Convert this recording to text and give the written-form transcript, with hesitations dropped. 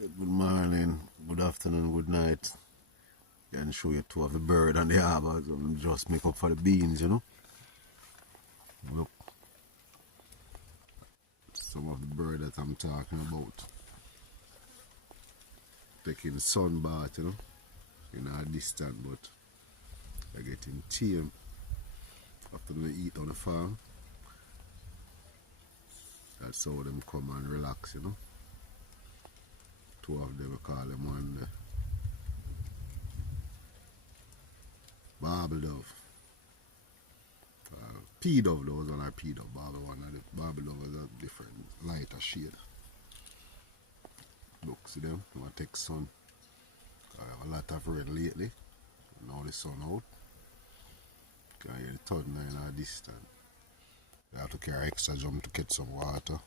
Good morning, good afternoon, good night. Can show you two of the bird and the harbour. Just make up for the beans, you know. Look, some of the bird that I'm talking about. Taking sun bath, you know, in a distance, but they're getting tame after they eat on the farm. That's how them come and relax, you know. Two of them, we call them one the barbel dove. Pea dove, those one are pea dove, barbel one. And the barbel dove is a different, lighter shade. Look, see them, they want to take sun. I have a lot of rain lately. Now the sun out. Can hear the thunder in our distance. I have to carry extra drum to catch some water.